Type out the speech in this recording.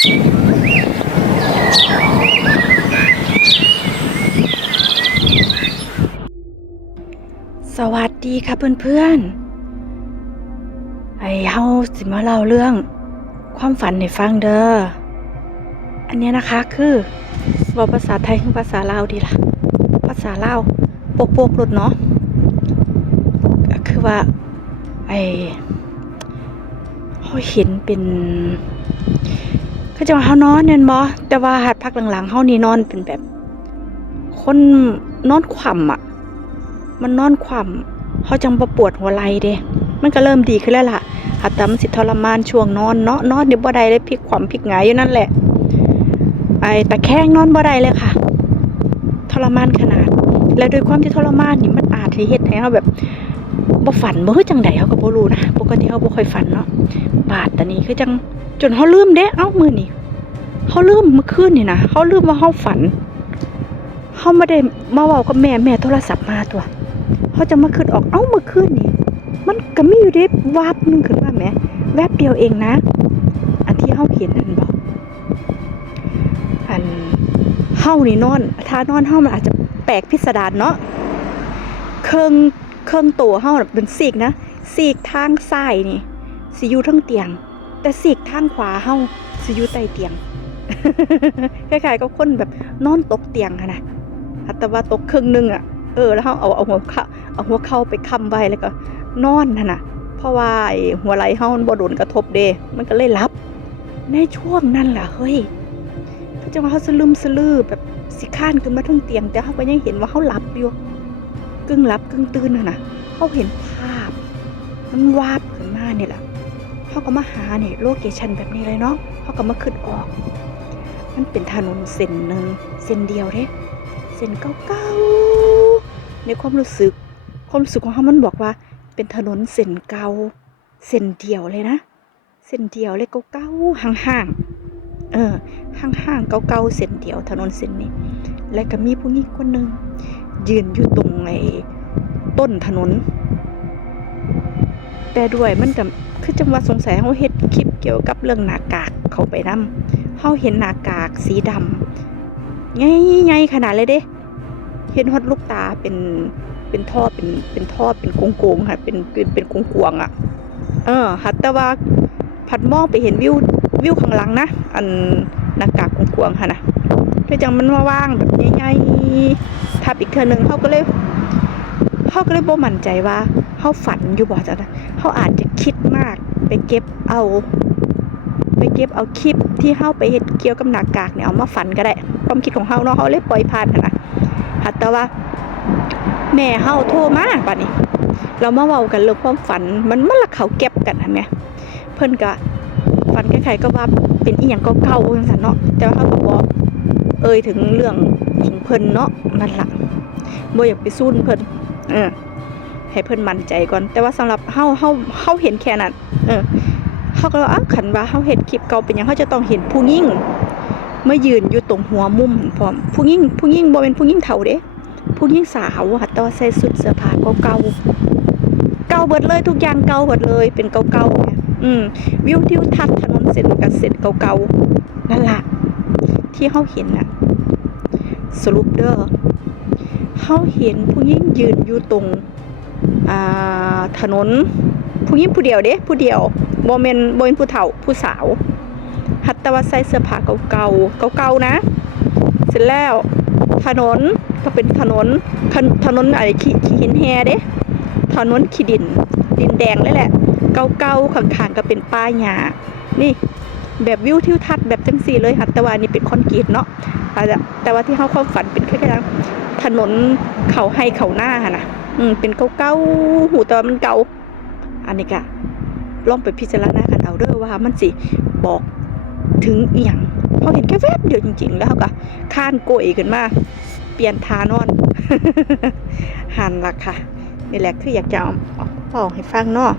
สวัสดีค่ะเพื่อนๆ ไอ้เฮาสิมาเล่าเรื่องความฝันให้ฟังเด้อ อันเนี้ยนะคะคือว่าภาษาไทยคือภาษาลาวดีล่ะ ภาษาลาวโปกโปกหลุดเนาะก็คือว่าไอ้เฮาเห็นเป็น คือจะว่าเฮานอนเนี่ยบ่แต่ว่าหัดพักหลังๆเฮานี่นอนเป็นแบบ คนนอนขว่ำอะ มันนอนคว่ำเขาจังปวดหัวไหล่เด้มันก็เริ่มดีขึ้นแล้วล่ะอาแต่มันสิทรมานช่วงนอนเนาะนอนเดี๋ยวบ่ได้เลยพลิกขวำพลิกหงายอยู่นั่นแหละ ไอ้ตะแคงนอนบ่ได้เลยค่ะ ทรมานขนาด และโดวยความที่ทรมานนี่มันอาจสิเฮ็ดให้เฮาแบบ บ่ฝันบ่คือจังใดเฮาก็บ่รู้นะปกติเฮาบ่ค่อยฝันเนาะบาดตอนนี้คือจังจนเฮาลืมเด้เอ้ามื้อนี้เฮาลืมเมื่อคืนนี่นะเฮาลืมว่าเฮาฝันเฮาไม่ได้มาเว้ากับแม่แม่โทรศัพท์มาตัวเขาจะมาขึ้นออกเอ้าเมื่อคืนนี่มันก็มีอยู่เด้วาบนึงขึ้นมาแหมแวบเดียวเองนะ อันที่เฮาเห็นอันบอกอันเฮานี่นอนถ้านอนเฮามันอาจจะแปลกพิสดารเนาะเครง เครื่องตัวเฮาเป็นซีกนะซีกทางซ้ายนี่สิอยู่ทั้งเตียง แต่ซีกทางขวาเฮาสิอยู่ใต้เตียงคล้ายๆกับคนแบบนอนตกเตียงค่ะนะแต่ว่าตกครึ่งหนึงอะเออแล้วเขาเอาเอาหัวเข้าเอาหัวเข้าไปค้ำไว้แล้วก็ นอนน่ะนะเพราะว่าหัวไหล่เฮามันบ่โดนกระทบเดมันก็เลยหลับ ในช่วงนั้นล่ะเฮ้ยก็จะว่าเขาสลืมสลือแบบสิข้านขึ้นมาทั้งเตียง แต่เขาก็ยังเห็นว่าเขาหลับอยู่ กึ่งลับกึ่งตื่นนะนะเขาเห็นภาพ มันวาบขึ้นมาเนี่ยแหละเขาก็มาหาเนี่ยโลเคชันแบบนี้เลยเนาะเขาก็มาขึ้นออก มันเป็นถนนเส้นหนึ่งเส้นเดียวเด้เส้นเก่าๆในความรู้สึก ความรู้สึกของเขามันบอกว่า เป็นถนนเส้นเก่าเส้นเดียวเลยนะเส้นเดียวเลยเก่าๆห่างๆเออห่างๆเก่าๆเส้นเดียวถนนเส้นนี้ และก็มีผู้หญิงคนหนึ่ง ยืนอยู่ตรงไอ้ต้นถนน แต่ด้วยมันก็คือจังหว่าสงสัยเขาเฮ็ดคลิปเกี่ยวกับเรื่องหน้ากากเขาไปนำเขาเห็นหน้ากากสีดำใหญ่ๆขนาดเลยเด้ เห็นฮอดลูกตาเป็นเป็นท่อเป็นเป็นท่อเป็นโกงๆค่ะเป็นเป็นเป็นกวงๆอะ เออหัดแต่ว่าผัดมองไปเห็นวิววิวข้างหลังนะอันหน้ากากกวงๆค่ะนะคือจังมันว่าว่างแบบใหญ่ๆ ทับอีกเทื่อหนึงเขาก็เลยเขาก็เลยบ่มั่นใจว่าเขาฝันอยู่บ่จังนะเขาอาจจะคิดมากไปเก็บเอา ไปเก็บเอาคลิปที่เฮาไปเฮ็ดเกี่ยวกับหน้ากากเนี่ยเอามาฝันก็ได้ ความคิดของเฮาเนาะเฮาเลยปล่อยผ่านนะหัดแต่ว่า แม่เฮาโทรมาบัดนี้เรามาเว้ากันเรื่องความฝันมันมันละเขาเก็บกันหั่นแหมเพิ่นก็ฝันคล้ายๆก็ว่าเป็นอีหยังเก่าๆจังซั่นเนาะแต่ว่าเฮาก็บ่เอ่ยถึงเรื่อง ของเพิ่นเนาะนั่นล่ะบ่อยากไปซูนเพิ่นเออให้เพิ่นมั่นใจก่อน แต่ว่าสำหรับเฮาเฮาเฮาเห็นแค่นั้นเออเขาก็ว่าอ้าวขันว่าเขาเห็นคลิปเก่าเป็นหยังเขาจะต้องเห็นผู้ยิ่งมายืนอยู่ตรงหัวมุมพร้อมผู้ยิ่งผู้ยิ่งบ่เป็นผู้ยิ่งเฒ่าเด้ผู้ยิ่งสาวอะแต่ว่าใส่สุดเสื้อผ้าเก่าๆเก่าเบิดเลยทุกอย่างเก่าเบิดเลย เป็นเก่าๆอืมวิวทิวทัศน์ถนนเส้นกับเส้นเก่าๆนั่นล่ะที่เขาเห็นน่ะ สรุปเด้อเขาเห็นผู้ยิ่งยืนอยู่ตรงอ่าถนน ผู้หญิงผู้เดียวเด้ผู้เดียวบ่แม่นบ่เป็นผู้เฒ่าผู้สาว หัตถว่าใส่เสื้อผ้าเก่าๆเก่าๆนะ เสร็จแล้วถนนก็เป็นถนนถนถนนอะไรขี้ขี้หินแฮเด้ถนนขี้ดิน ดินแดงเลยแหละ เก่าๆข้างๆก็เป็นป่ายหญ้านี่ แบบวิวทิวทัศน์แบบจังซี่เลยหัตถว่านี่เป็นคอนกรีตเนาะอาจจะแต่ว่าที่เฮาความฝันเป็นแค่ๆถนนเขาให้เขาหน้าหั่นน่ะอืมเป็นเก่าๆหูแต่ว่ามันเก่าอันนี้ก็ลองไปพิจารณากันเอาเด้อว่ามันสิบอกถึงอีหยังเขาเห็นแค่แวบเดียวจริง ๆ แล้วเขาก็ข้านโกยขึ้นมา เปลี่ยนทานอน หันละค่ะนี่แหละคืออยากจะเอาเอาให้ฟังเนาะ